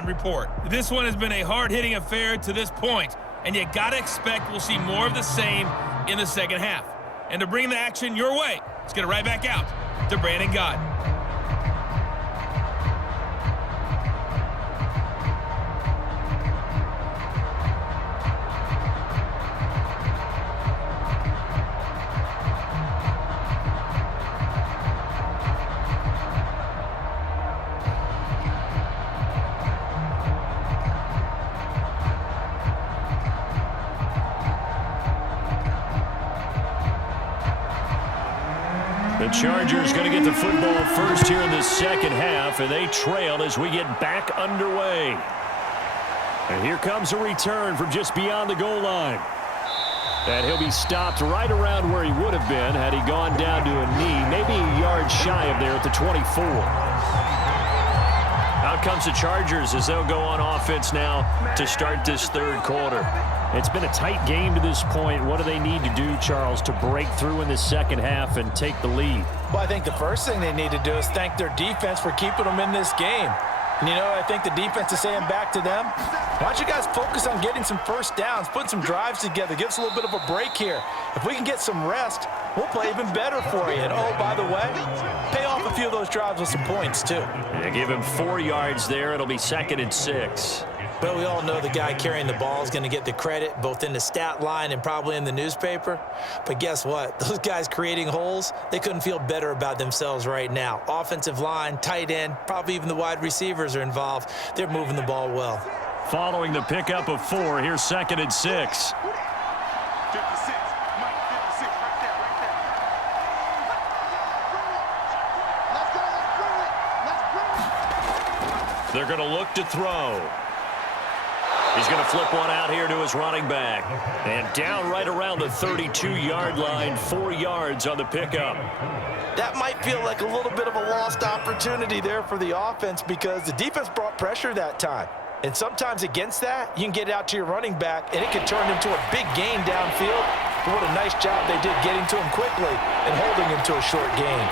halftime report. This one has been a hard-hitting affair to this point, and you got to expect we'll see more of the same in the second half. And to bring the action your way, let's get it right back out to Brandon Gott. The Chargers going to get the football first here in the second half, and they trail as we get back underway. And here comes a return from just beyond the goal line. And he'll be stopped right around where he would have been had he gone down to a knee, maybe a yard shy of there at the 24. Out comes the Chargers as they'll go on offense now to start this third quarter. It's been a tight game to this point. What do they need to do, Charles, to break through in the second half and take the lead? Well, I think the first thing they need to do is thank their defense for keeping them in this game. And, you know, I think the defense is saying back to them, why don't you guys focus on getting some first downs, putting some drives together, give us a little bit of a break here. If we can get some rest, we'll play even better for you. And, oh, by the way, pay off a few of those drives with some points, too. They give him 4 yards there. It'll be 2nd and 6. But we all know the guy carrying the ball is going to get the credit, both in the stat line and probably in the newspaper. But guess what? Those guys creating holes, they couldn't feel better about themselves right now. Offensive line, tight end, probably even the wide receivers are involved. They're moving the ball well. Following the pickup of 4, here's 2nd and 6. They're going to look to throw. He's going to flip one out here to his running back. And down right around the 32-yard line, 4 yards on the pickup. That might feel like a little bit of a lost opportunity there for the offense because the defense brought pressure that time. And sometimes against that, you can get out to your running back, and it can turn into a big gain downfield. But what a nice job they did getting to him quickly and holding him to a short gain.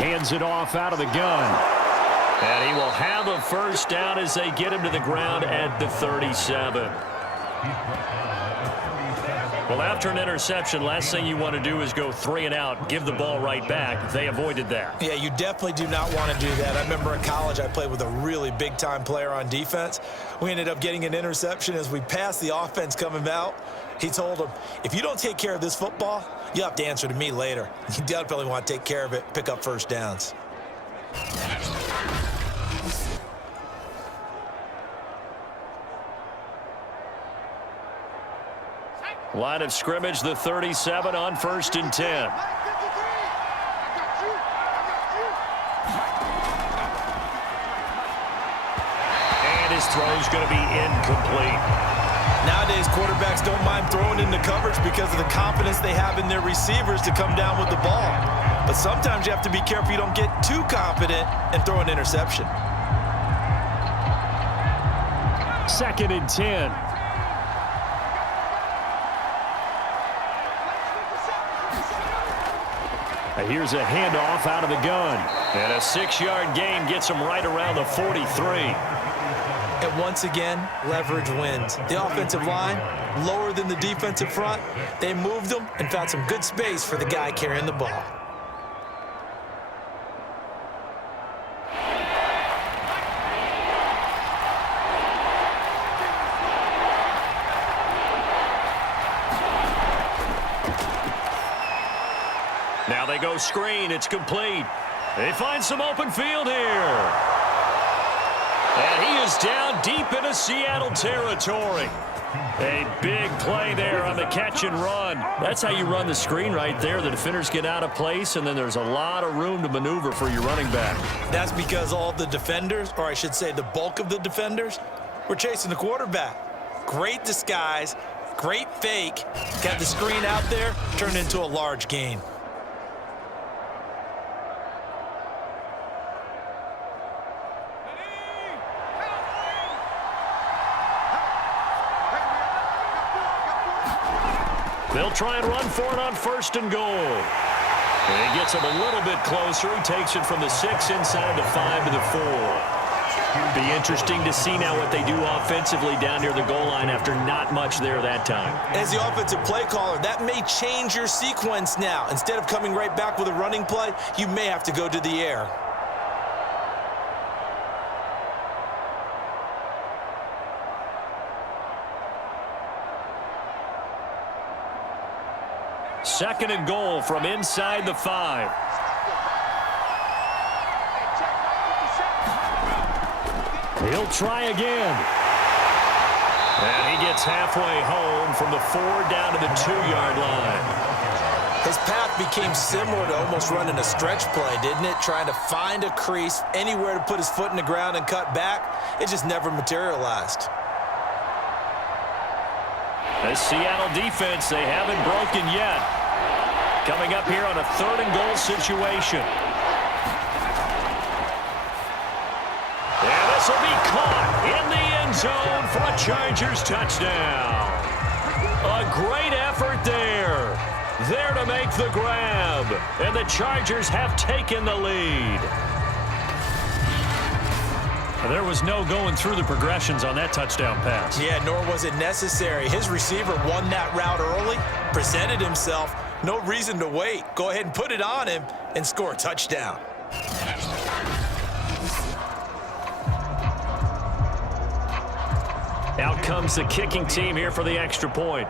Hands it off out of the gun. And he will have a first down as they get him to the ground at the 37. Well, after an interception, last thing you want to do is go 3 and out, give the ball right back. They avoided that. Yeah, you definitely do not want to do that. I remember in college I played with a really big-time player on defense. We ended up getting an interception as we passed the offense coming out. He told him, if you don't take care of this football, you'll have to answer to me later. You definitely want to take care of it, pick up first downs. Line of scrimmage, the 37 on 1st and 10. And his throw's going to be incomplete. Nowadays, quarterbacks don't mind throwing into coverage because of the confidence they have in their receivers to come down with the ball. But sometimes you have to be careful you don't get too confident and throw an interception. 2nd and 10. Here's a handoff out of the gun. And a 6-yard gain gets him right around the 43. And once again, leverage wins. The offensive line, lower than the defensive front. They moved them and found some good space for the guy carrying the ball. Now they go screen. It's complete. They find some open field here. And he is down deep into Seattle territory. A big play there on the catch and run. That's how you run the screen right there. The defenders get out of place, and then there's a lot of room to maneuver for your running back. That's because all the defenders, or I should say the bulk of the defenders, were chasing the quarterback. Great disguise, great fake. Got the screen out there, turned into a large gain. They'll try and run for it on 1st and goal. And he gets him a little bit closer. He takes it from the 6 inside the 5 to the 4. Be interesting to see now what they do offensively down near the goal line after not much there that time. As the offensive play caller, that may change your sequence now. Instead of coming right back with a running play, you may have to go to the air. Second and goal from inside the 5. He'll try again. And he gets halfway home from the 4 down to the 2-yard line. His path became similar to almost running a stretch play, didn't it? Trying to find a crease, anywhere to put his foot in the ground and cut back. It just never materialized. The Seattle defense, they haven't broken yet. Coming up here on a 3rd and goal situation. And this will be caught in the end zone for a Chargers touchdown. A great effort there. There to make the grab. And the Chargers have taken the lead. There was no going through the progressions on that touchdown pass. Yeah, nor was it necessary. His receiver won that route early, presented himself. No reason to wait. Go ahead and put it on him and score a touchdown. Out comes the kicking team here for the extra point.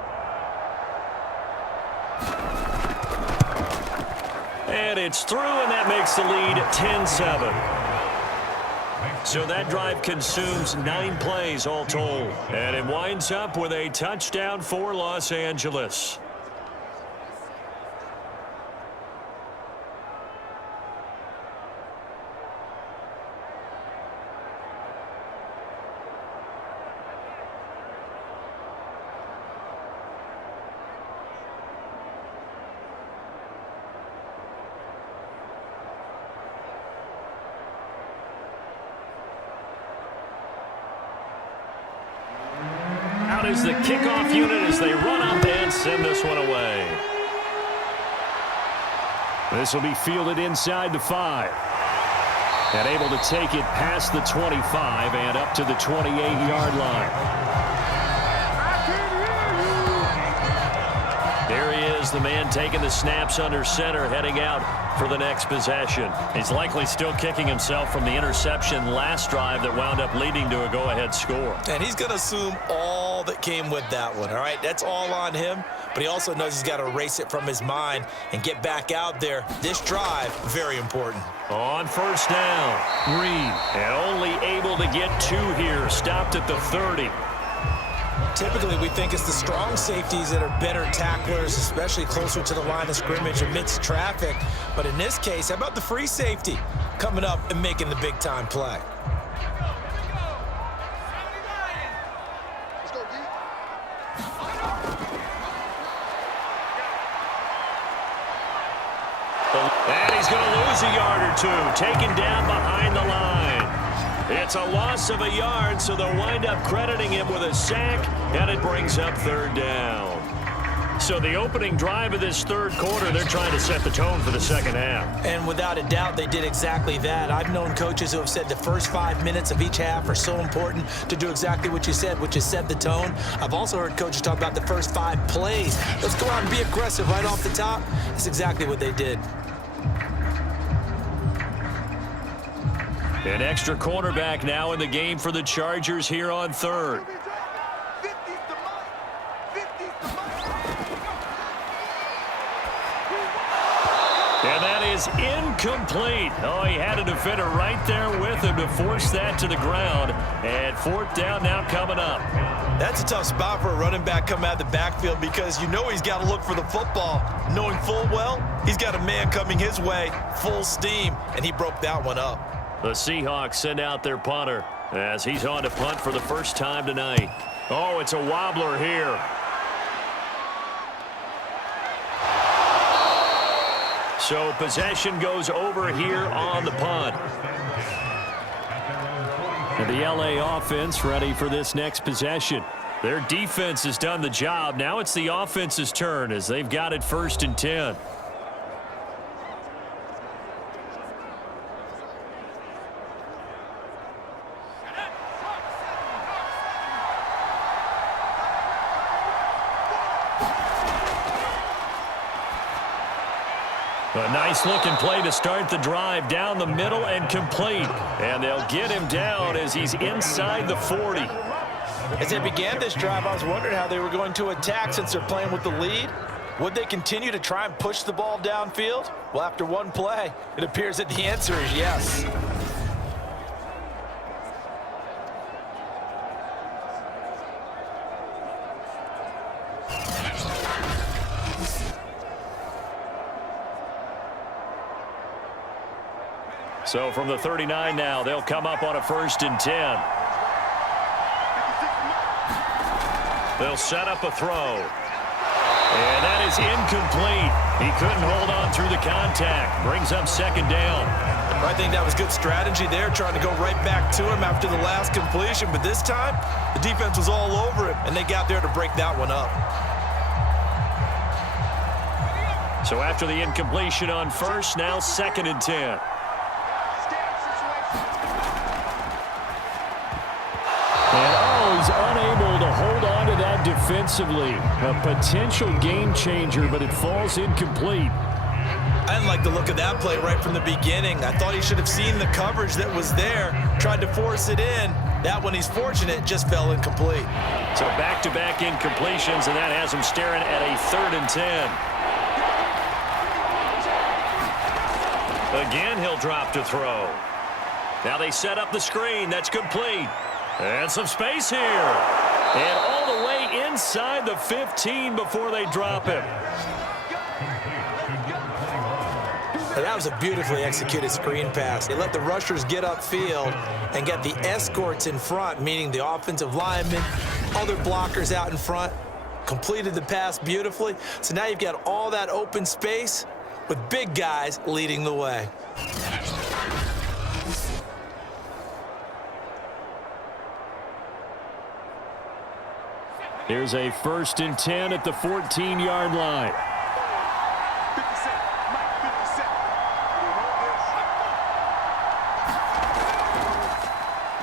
And it's through, and that makes the lead 10-7. So that drive consumes 9 plays all told. And it winds up with a touchdown for Los Angeles. Out is the kickoff unit as they run up and send this one away. This will be fielded inside the 5. And able to take it past the 25 and up to the 28-yard line. There he is, the man taking the snaps under center, heading out for the next possession. He's likely still kicking himself from the interception last drive that wound up leading to a go-ahead score. And he's going to assume all that came with that one, all right? That's all on him, but he also knows he's got to erase it from his mind and get back out there. This drive, very important. On first down, Reed, and only able to get 2 here, stopped at the 30. Typically, we think it's the strong safeties that are better tacklers, especially closer to the line of scrimmage amidst traffic. But in this case, how about the free safety coming up and making the big-time play? And he's going to lose a yard or 2, taken down behind the line. It's a loss of a yard, so they'll wind up crediting him with a sack, and it brings up 3rd down. So the opening drive of this 3rd quarter, they're trying to set the tone for the second half. And without a doubt, they did exactly that. I've known coaches who have said the first 5 minutes of each half are so important to do exactly what you said, which is set the tone. I've also heard coaches talk about the first 5 plays. Let's go out and be aggressive right off the top. That's exactly what they did. An extra cornerback now in the game for the Chargers here on 3rd. And that is incomplete. Oh, he had a defender right there with him to force that to the ground. And 4th down now coming up. That's a tough spot for a running back coming out of the backfield because you know he's got to look for the football, knowing full well he's got a man coming his way, full steam, and he broke that one up. The Seahawks send out their punter as he's on to punt for the first time tonight. Oh, it's a wobbler here. So possession goes over here on the punt. And the LA offense ready for this next possession. Their defense has done the job. Now it's the offense's turn as they've got it 1st and 10. A nice-looking play to start the drive down the middle and complete. And they'll get him down as he's inside the 40. As they began this drive, I was wondering how they were going to attack since they're playing with the lead. Would they continue to try and push the ball downfield? Well, after one play, it appears that the answer is yes. So from the 39 now, they'll come up on a 1st and 10. They'll set up a throw. And that is incomplete. He couldn't hold on through the contact. Brings up 2nd down. I think that was good strategy there, trying to go right back to him after the last completion. But this time, the defense was all over him, and they got there to break that one up. So after the incompletion on 1st, now 2nd and 10. And he's unable to hold on to that defensively. A potential game changer, but it falls incomplete. I didn't like the look of that play right from the beginning. I thought he should have seen the coverage that was there, tried to force it in. That one, he's fortunate, just fell incomplete. So back-to-back incompletions, and that has him staring at a 3rd and 10. Again, he'll drop to throw. Now they set up the screen. That's complete. And some space here. And all the way inside the 15 before they drop him. That was a beautifully executed screen pass. They let the rushers get upfield and get the escorts in front, meaning the offensive linemen, other blockers out in front, completed the pass beautifully. So now you've got all that open space with big guys leading the way. Here's a 1st and 10 at the 14-yard line.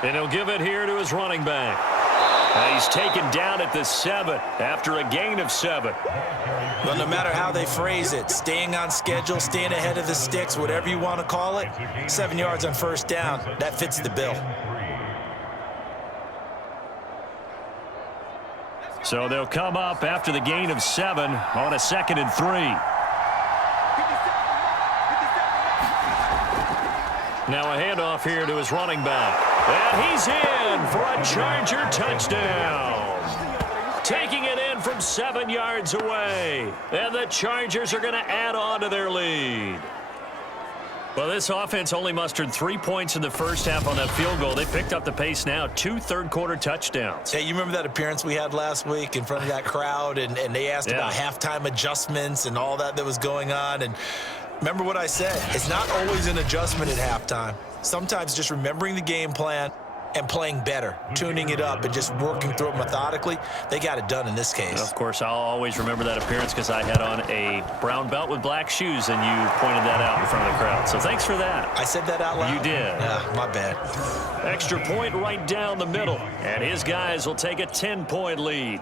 And he'll give it here to his running back. He's taken down at the 7 after a gain of 7. Well, no matter how they phrase it, staying on schedule, staying ahead of the sticks, whatever you want to call it, 7 yards on 1st down, that fits the bill. So they'll come up after the gain of 7 on a 2nd and 3. Now a handoff here to his running back. And he's in for a Charger touchdown. Taking it in from 7 yards away. And the Chargers are going to add on to their lead. Well, this offense only mustered 3 points in the 1st half on that field goal. They picked up the pace now, 2 third-quarter touchdowns. Hey, you remember that appearance we had last week in front of that crowd, and they asked about halftime adjustments and all that was going on, and remember what I said. It's not always an adjustment at halftime. Sometimes just remembering the game plan and playing better, tuning it up and just working through it methodically. They got it done in this case. Of course, I'll always remember that appearance because I had on a brown belt with black shoes, and you pointed that out in front of the crowd. So thanks for that. I said that out loud? You did. Yeah, my bad. Extra point right down the middle, and his guys will take a 10-point lead.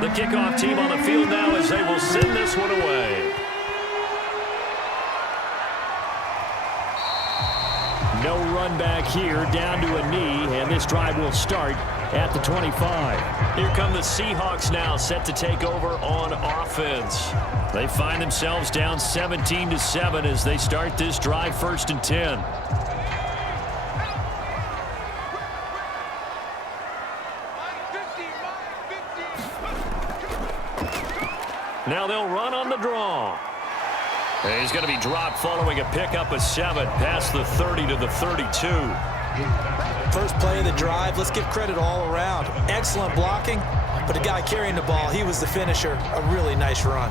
The kickoff team on the field now as they will send this one away. No run back here, down to a knee, and this drive will start at the 25. Here come the Seahawks now, set to take over on offense. They find themselves down 17-7 as they start this drive, 1st and 10. Now they'll run on the draw. And he's going to be dropped following a pickup of 7 past the 30 to the 32. First play of the drive. Let's give credit all around. Excellent blocking, but the guy carrying the ball, he was the finisher. A really nice run.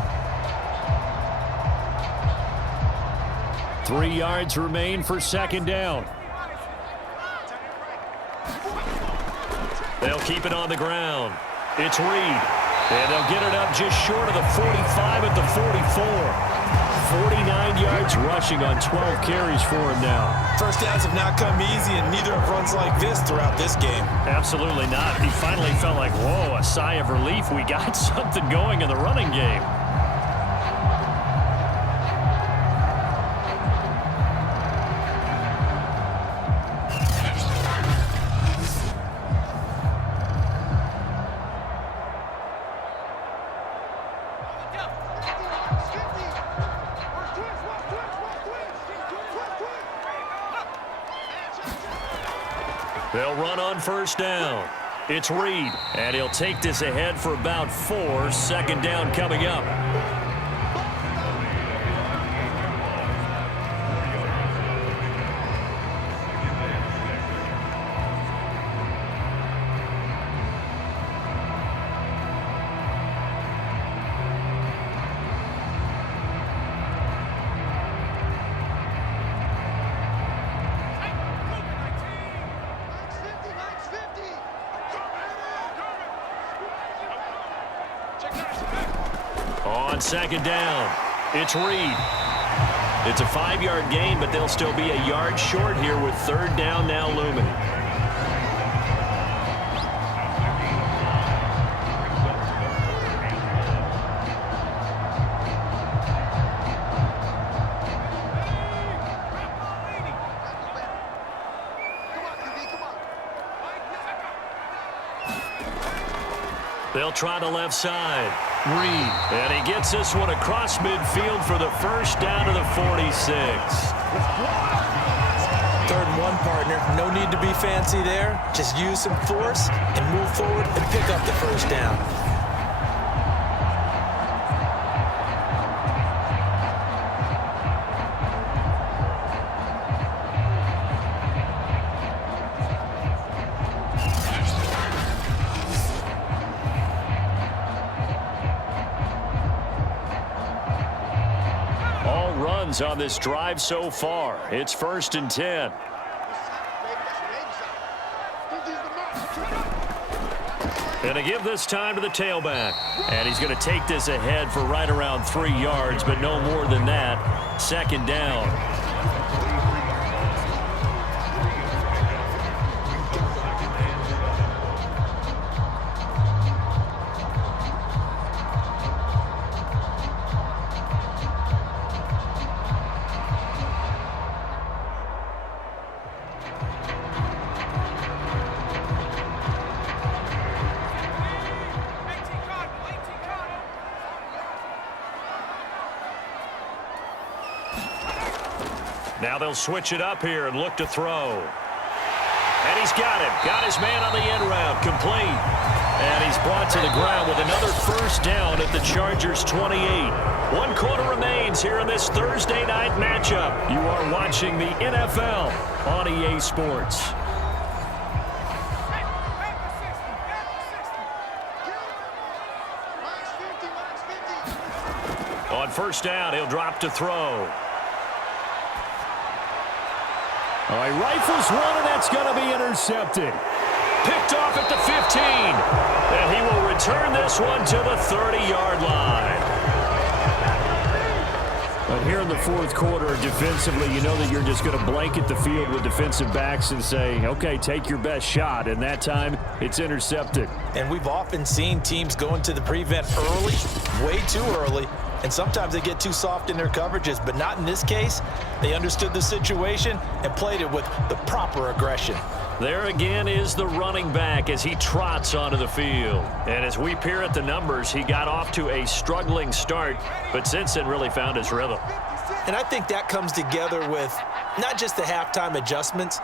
3 yards remain for second down. They'll keep it on the ground. It's Reed. And they'll get it up just short of the 45 at the 44. 49 yards rushing on 12 carries for him now. First downs have not come easy, and neither have runs like this throughout this game. Absolutely not. He finally felt like, whoa, a sigh of relief. We got something going in the running game. They'll run on first down. It's Reed, and he'll take this ahead for about 4. Second down coming up. On second down, it's Reed. It's a 5-yard gain, but they'll still be a yard short here with third down now looming. They'll try the left side. Reed. And he gets this one across midfield for the first down to the 46. 3rd and 1, partner. No need to be fancy there. Just use some force and move forward and pick up the first down. On this drive so far. It's 1st and 10. And to give this time to the tailback. And he's going to take this ahead for right around 3 yards, but no more than that. Second down. Now they'll switch it up here and look to throw. And he's got him. Got his man on the end route. Complete. And he's brought to the ground with another first down at the Chargers' 28. 1 quarter remains here in this Thursday night matchup. You are watching the NFL on EA Sports. On first down, he'll drop to throw. All right, rifles one, and that's going to be intercepted. Picked off at the 15. And he will return this one to the 30-yard line. But here in the 4th quarter, defensively, you know that you're just going to blanket the field with defensive backs and say, okay, take your best shot. And that time, it's intercepted. And we've often seen teams go into the prevent early, way too early. And sometimes they get too soft in their coverages, but not in this case. They understood the situation and played it with the proper aggression. There again is the running back as he trots onto the field. And as we peer at the numbers, he got off to a struggling start, but since then really found his rhythm. And I think that comes together with not just the halftime adjustments,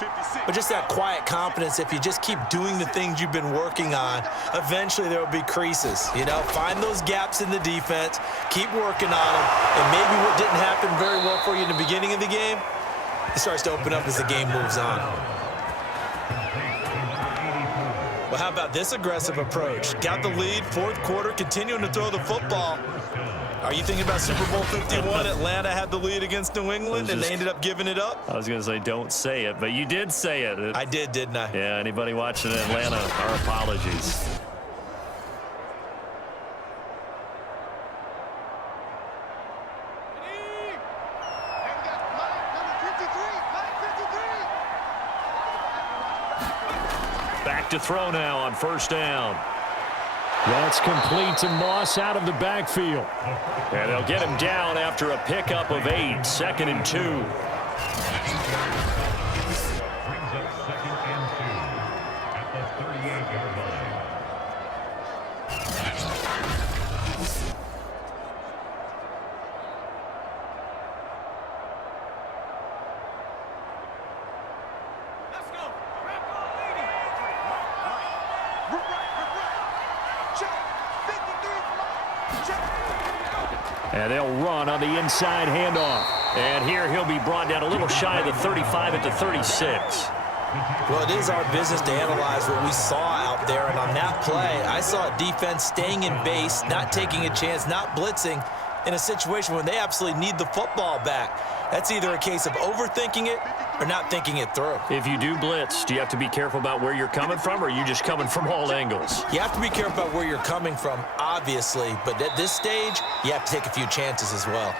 but just that quiet confidence. If you just keep doing the things you've been working on, eventually there will be creases. You know, find those gaps in the defense, keep working on them, and maybe what didn't happen very well for you in the beginning of the game, it starts to open up as the game moves on. Well, how about this aggressive approach? Got the lead, 4th quarter, continuing to throw the football. Are you thinking about Super Bowl 51? Atlanta had the lead against New England, and they ended up giving it up? I was going to say don't say it, but you did say it. I did, didn't I? Yeah, anybody watching in Atlanta, our apologies. Back to throw now on first down. That's complete to Moss out of the backfield. And they'll get him down after a pickup of 8, 2nd and 2. Brings up 2nd and 2 at the 38-yard line. And they'll run on the inside handoff. And here he'll be brought down a little shy of the 35 at the 36. Well, it is our business to analyze what we saw out there, and on that play, I saw a defense staying in base, not taking a chance, not blitzing in a situation when they absolutely need the football back. That's either a case of overthinking it or not thinking it through. If you do blitz, do you have to be careful about where you're coming from, or are you just coming from all angles? You have to be careful about where you're coming from, obviously, but at this stage, you have to take a few chances as well.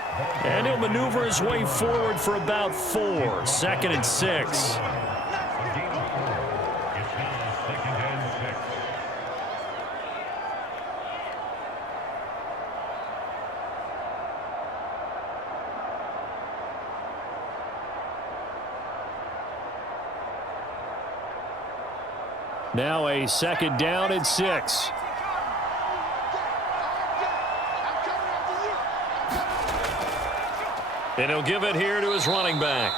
And he'll maneuver his way forward for about 4, 2nd and 6. Now a 2nd down and 6. And he'll give it here to his running back.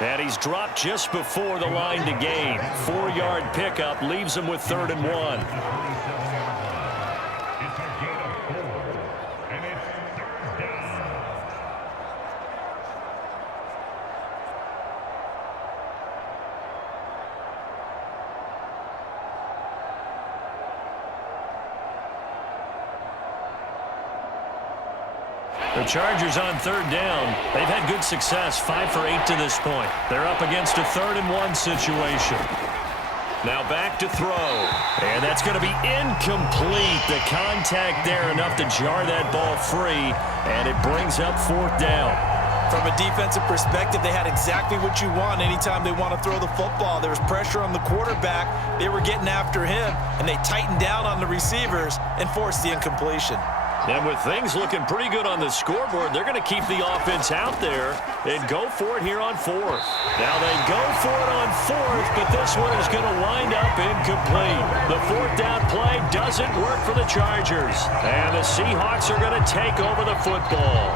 And he's dropped just before the line to gain. 4-yard pickup leaves him with 3rd and 1. The Chargers on 3rd down. They've had good success, 5 for 8 to this point. They're up against a 3rd and 1 situation. Now back to throw. And that's going to be incomplete. The contact there enough to jar that ball free. And it brings up 4th down. From a defensive perspective, they had exactly what you want anytime they want to throw the football. There was pressure on the quarterback. They were getting after him, and they tightened down on the receivers and forced the incompletion. And with things looking pretty good on the scoreboard, they're going to keep the offense out there and go for it here on 4th. Now they go for it on 4th, but this one is going to wind up incomplete. The 4th down play doesn't work for the Chargers. And the Seahawks are going to take over the football.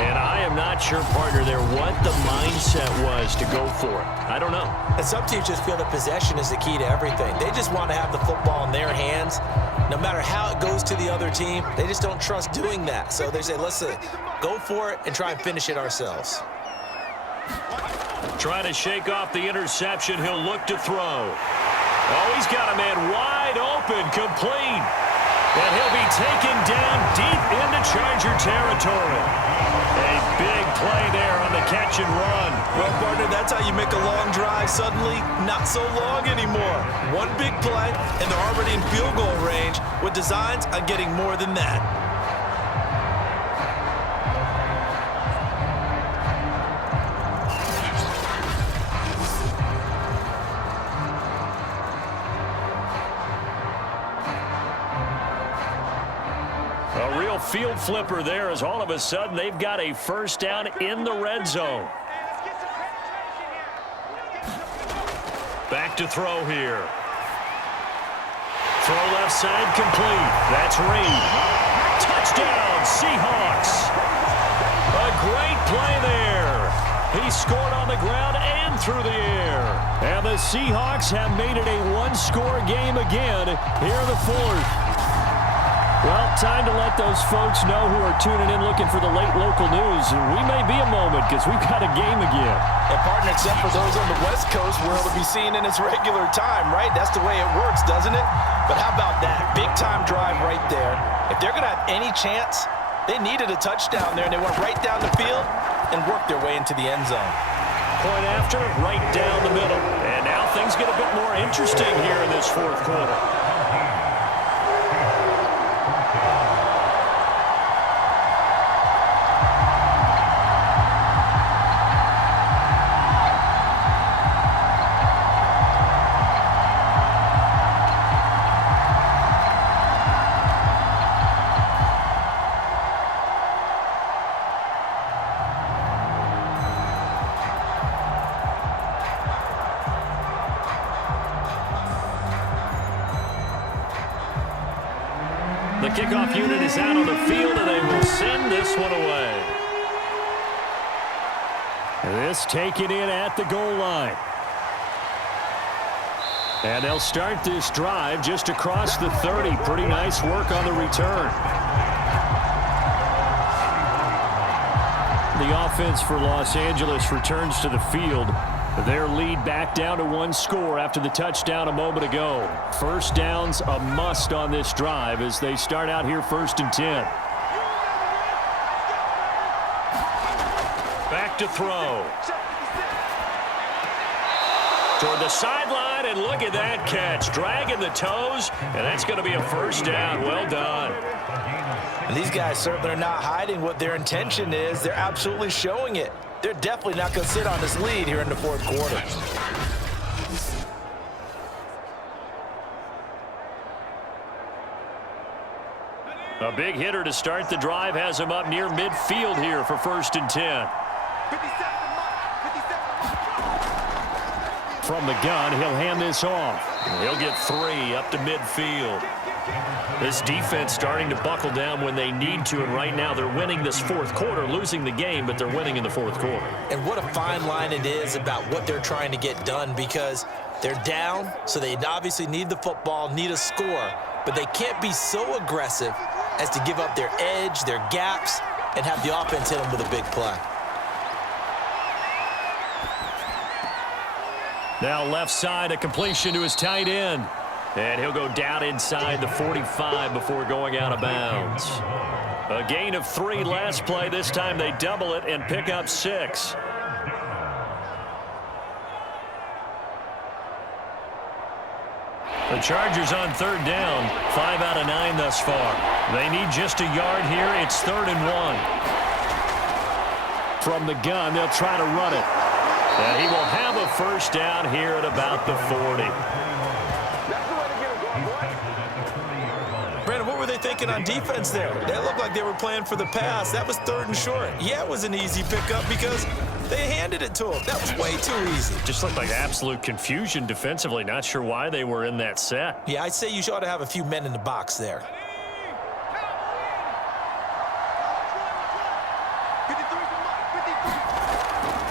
And I am not sure, partner, there what the mindset was to go for it. I don't know. And some teams just feel that possession is the key to everything. They just want to have the football in their hands. No matter how it goes to the other team, they just don't trust doing that. So they say, let's go for it and try and finish it ourselves. Trying to shake off the interception. He'll look to throw. Oh, he's got a man wide open, complete. And he'll be taken down deep into Charger territory. A big play there on the catch and run. Well, partner, that's how you make a long drive suddenly not so long anymore. One big play, and they're already in field goal range with designs on getting more than that. A real field flipper there as all of a sudden they've got a 1st down in the red zone. Back to throw here. Throw left side complete. That's Reed. Touchdown, Seahawks. A great play there. He scored on the ground and through the air. And the Seahawks have made it a 1-score game again here in the 4th. Well, time to let those folks know who are tuning in looking for the late local news. We may be a moment because we've got a game again. And partner, except for those on the West Coast, where it'll be seen in its regular time, right? That's the way it works, doesn't it? But how about that? Big-time drive right there. If they're going to have any chance They needed a touchdown there, and they went right down the field and worked their way into the end zone. Point after, right down the middle. And now things get a bit more interesting here in this fourth quarter. The kickoff unit is out on the field, and they will send this one away. This taken in at the goal line. And they'll start this drive just across the 30. Pretty nice work on the return. The offense for Los Angeles returns to the field. Their lead back down to one score after the touchdown a moment ago. First down's a must on this drive as they start out here 1st and 10. Back to throw. Toward the sideline, and look at that catch. Dragging the toes, and that's going to be a first down. Well done. And these guys certainly are not hiding what their intention is. They're absolutely showing it. They're definitely not going to sit on this lead here in the fourth quarter. A big hitter to start the drive has him up near midfield here for 1st and 10. From the gun, he'll hand this off. He'll get 3 up to midfield. This defense starting to buckle down when they need to, and right now they're winning this fourth quarter, losing the game, but they're winning in the fourth quarter. And what a fine line it is about what they're trying to get done, because they're down, so they obviously need the football, need a score, but they can't be so aggressive as to give up their edge, their gaps, and have the offense hit them with a big play. Now left side, a completion to his tight end. And he'll go down inside the 45 before going out of bounds. A gain of 3 last play. This time they double it and pick up 6. The Chargers on 3rd down. 5 out of 9 thus far. They need just a yard here. It's 3rd and 1. From the gun, they'll try to run it. And he will have a first down here at about the 40. Brandon, what were they thinking on defense there? They looked like they were playing for the pass. That was 3rd and short. Yeah, it was an easy pickup because they handed it to him. That was way too easy. Just looked like absolute confusion defensively. Not sure why they were in that set. Yeah, I'd say you ought to have a few men in the box there.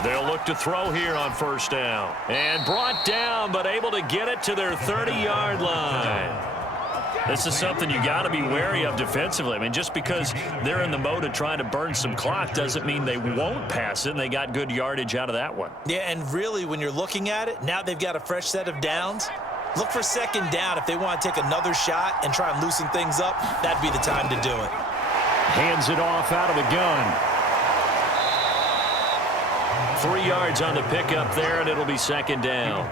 They'll look to throw here on 1st down. And brought down, but able to get it to their 30-yard line. This is something you got to be wary of defensively. I mean, just because they're in the mode of trying to burn some clock doesn't mean they won't pass it, and they got good yardage out of that one. Yeah, and really, when you're looking at it, now they've got a fresh set of downs. Look for 2nd down if they want to take another shot and try and loosen things up. That'd be the time to do it. Hands it off out of the gun. 3 yards on the pickup there, and it'll be 2nd down.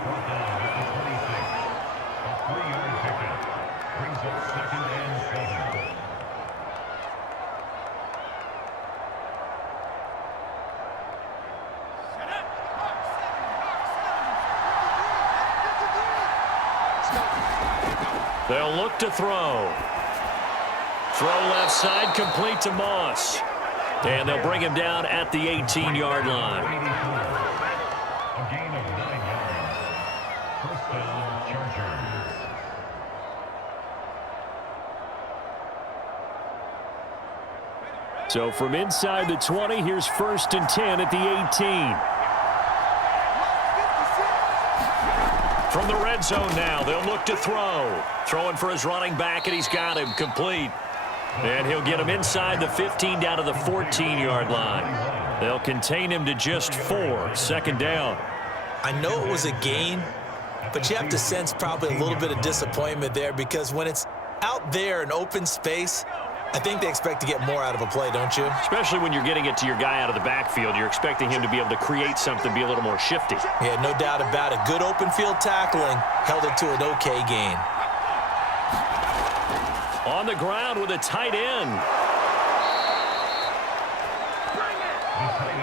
They'll look to throw. Throw left side, complete to Moss. And they'll bring him down at the 18-yard line. A gain of 9 yards. First down, Chargers. So from inside the 20, here's 1st and 10 at the 18. From the red zone now, they'll look to throw. Throwing for his running back, and he's got him complete. And he'll get him inside the 15 down to the 14-yard line. They'll contain him to just 4. 2nd down. I know it was a gain, but you have to sense probably a little bit of disappointment there, because when it's out there in open space, I think they expect to get more out of a play, don't you? Especially when you're getting it to your guy out of the backfield. You're expecting him to be able to create something, be a little more shifty. Yeah, no doubt about it. Good open field tackling held it to an okay gain. On the ground with a tight end.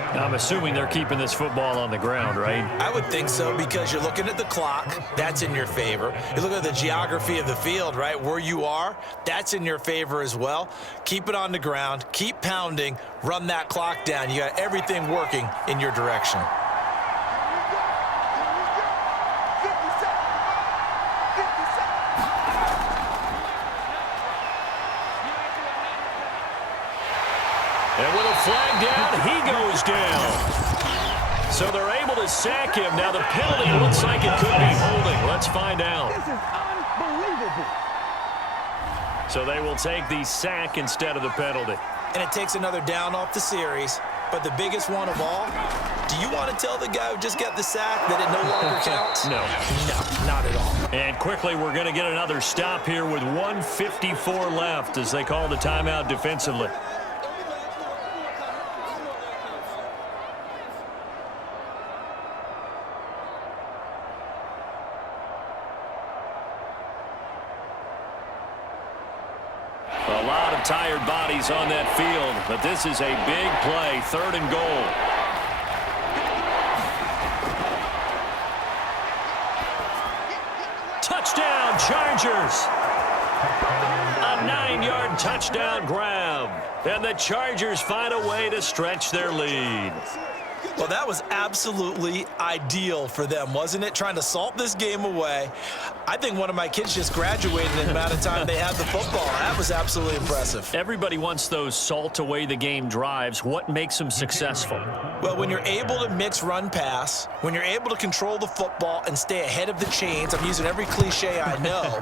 I'm assuming they're keeping this football on the ground, right? I would think so, because you're looking at the clock. That's in your favor. You look at the geography of the field, right? Where you are, that's in your favor as well. Keep it on the ground. Keep pounding. Run that clock down. You got everything working in your direction. And with a flag down, he goes down. So they're able to sack him. Now the penalty looks like it could be holding. Let's find out. This is unbelievable. So they will take the sack instead of the penalty. And it takes another down off the series. But the biggest one of all, do you want to tell the guy who just got the sack that it no longer counts? No. No, not at all. And quickly, we're going to get another stop here with 1:54 left as they call the timeout defensively. A lot of tired bodies on that field, but this is a big play, 3rd and goal. Touchdown, Chargers! A 9-yard touchdown grab, and the Chargers find a way to stretch their lead. Well, that was absolutely ideal for them, wasn't it? Trying to salt this game away. I think one of my kids just graduated in the amount of time they had the football. That was absolutely impressive. Everybody wants those salt-away-the-game drives. What makes them successful? Well, when you're able to mix run-pass, when you're able to control the football and stay ahead of the chains, I'm using every cliche I know,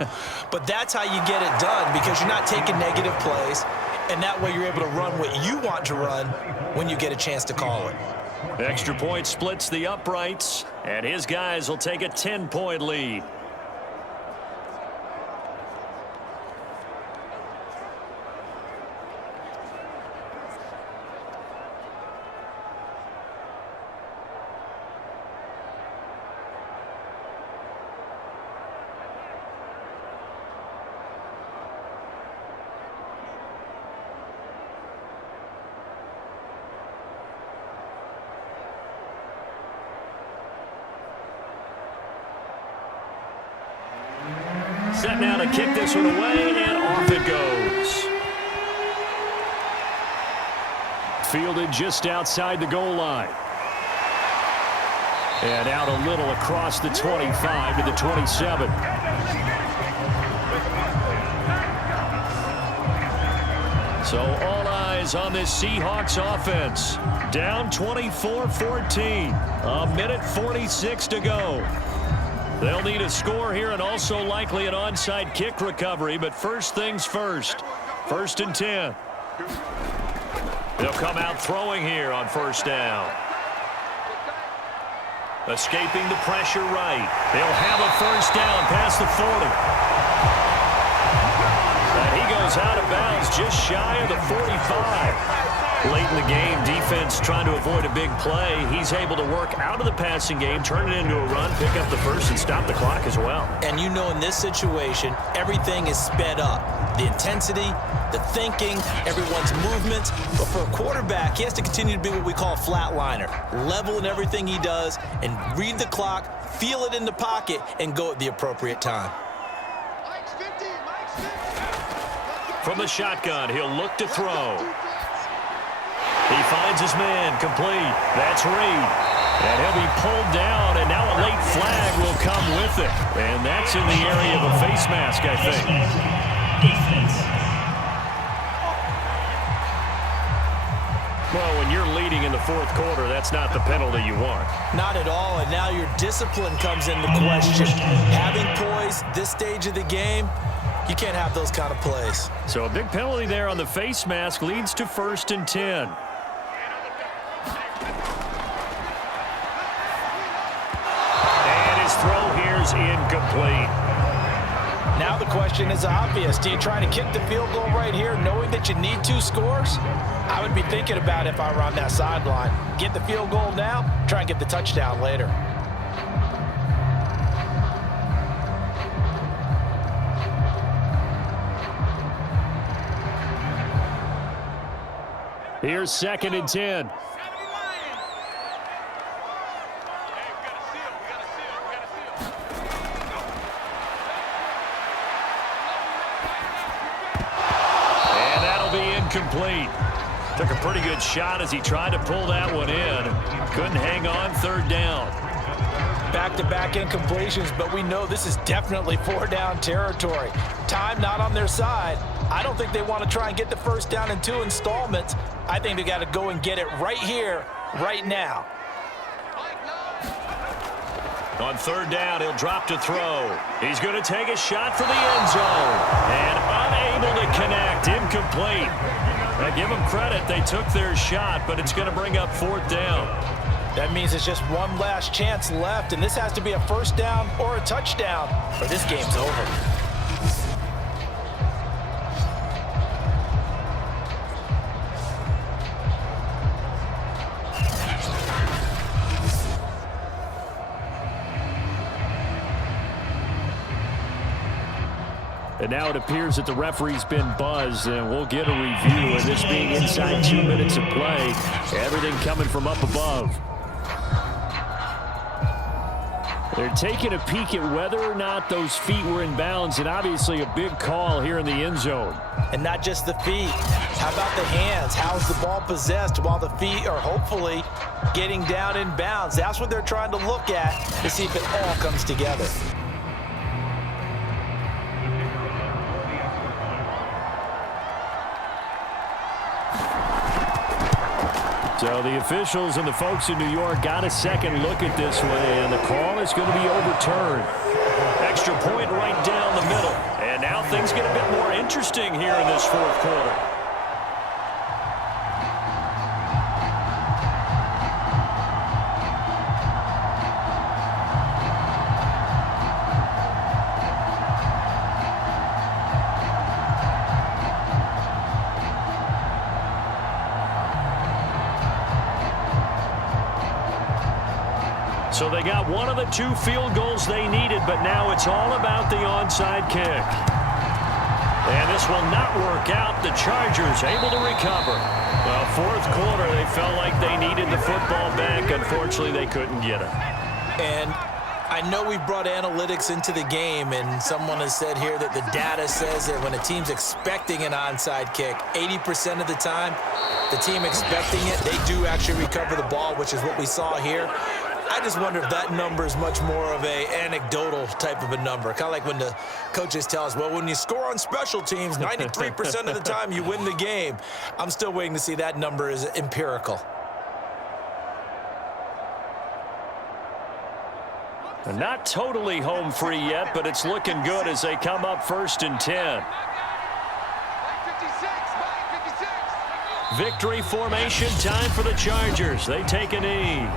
but that's how you get it done, because you're not taking negative plays, and that way you're able to run what you want to run when you get a chance to call it. Extra point splits the uprights, and his guys will take a 10-point lead. Set now to kick this one away, and off it goes. Fielded just outside the goal line. And out a little across the 25 to the 27. So all eyes on this Seahawks offense. Down 24-14. A minute 46 to go. They'll need a score here and also likely an onside kick recovery, but first things first. 1st and 10. They'll come out throwing here on 1st down. Escaping the pressure right. They'll have a 1st down past the 40. And he goes out of bounds just shy of the 45. Late in the game, defense trying to avoid a big play. He's able to work out of the passing game, turn it into a run, pick up the 1st, and stop the clock as well. And you know in this situation, everything is sped up. The intensity, the thinking, everyone's movements. But for a quarterback, he has to continue to be what we call a flatliner. Level in everything he does and read the clock, feel it in the pocket, and go at the appropriate time. From the shotgun, he'll look to throw. He finds his man, complete. That's Reed. And he'll be pulled down, and now a late flag will come with it. And that's in the area of a face mask, I think. Well, when you're leading in the 4th quarter, that's not the penalty you want. Not at all, and now your discipline comes into question. Having poise this stage of the game, you can't have those kind of plays. So a big penalty there on the face mask leads to 1st and 10. And his throw here is incomplete. Now the question is obvious. Do you try to kick the field goal right here knowing that you need 2 scores? I would be thinking about it if I were on that sideline. Get the field goal now, try and get the touchdown later. Here's 2nd and 10. Complete. Took a pretty good shot as he tried to pull that one in. Couldn't hang on. 3rd down. Back-to-back incompletions, but we know this is definitely 4-down territory. Time not on their side. I don't think they want to try and get the 1st down in 2 installments. I think they got to go and get it right here, right now. On 3rd down, he'll drop to throw. He's going to take a shot for the end zone. And unable to connect. Incomplete. Now give them credit. They took their shot, but it's going to bring up 4th down. That means it's just one last chance left, and this has to be a 1st down or a touchdown, or this game's over. And now it appears that the referee's been buzzed, and we'll get a review. And this being inside 2 minutes of play, everything coming from up above. They're taking a peek at whether or not those feet were in bounds, and obviously a big call here in the end zone. And not just the feet. How about the hands? How's the ball possessed while the feet are hopefully getting down in bounds? That's what they're trying to look at to see if it all comes together. So the officials and the folks in New York got a second look at this one, and the call is going to be overturned. Extra point right down the middle. And now things get a bit more interesting here in this 4th quarter. So they got one of the 2 field goals they needed, but now it's all about the onside kick. And this will not work out. The Chargers able to recover. Well, 4th quarter, they felt like they needed the football back. Unfortunately, they couldn't get it. And I know we brought analytics into the game, and someone has said here that the data says that when a team's expecting an onside kick, 80% of the time, the team expecting it, they do actually recover the ball, which is what we saw here. I just wonder if that number is much more of a anecdotal type of a number. Kind of like when the coaches tell us, well, when you score on special teams, 93% of the time you win the game. I'm still waiting to see that number is empirical. Not totally home free yet, but it's looking good as they come up 1st and 10. Victory formation time for the Chargers. They take a knee.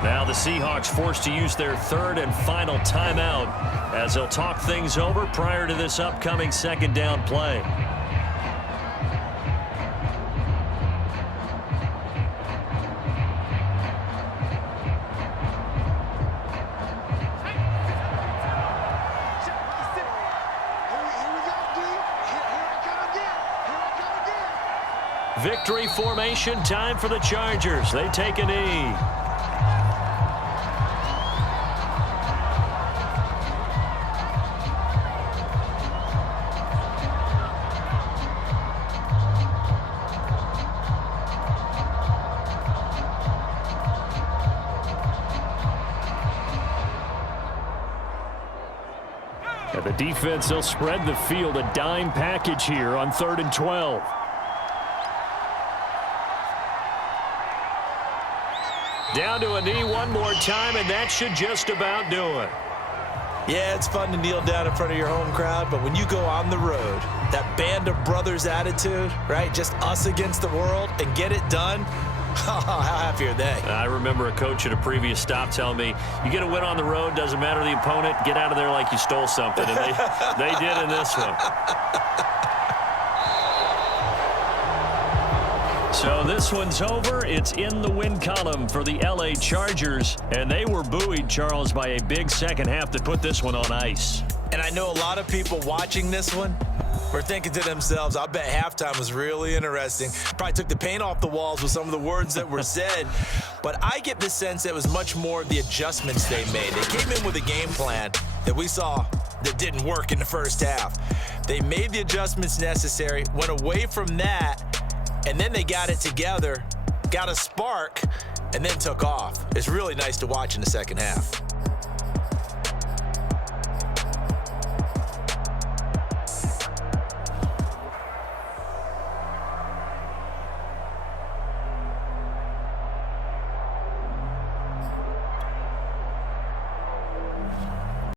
Now the Seahawks forced to use their 3rd and final timeout as they'll talk things over prior to this upcoming 2nd down play. Victory formation time for the Chargers. They take a knee. And the defense, they'll spread the field, a dime package here on 3rd and 12. Down to a knee one more time, and that should just about do it. Yeah, it's fun to kneel down in front of your home crowd, but when you go on the road, that band of brothers attitude, right, just us against the world, and get it done, How happy are they? I remember a coach at a previous stop telling me, you get a win on the road, doesn't matter the opponent, get out of there like you stole something. And they did in this one. So this one's over. It's in the win column for the L.A. Chargers. And they were buoyed, Charles, by a big second half that put this one on ice. And I know a lot of people watching this one were thinking to themselves, I bet halftime was really interesting. Probably took the paint off the walls with some of the words that were said. But I get the sense that it was much more the adjustments they made. They came in with a game plan that we saw that didn't work in the first half. They made the adjustments necessary, went away from that, and then they got it together, got a spark, and then took off. It's really nice to watch in the second half.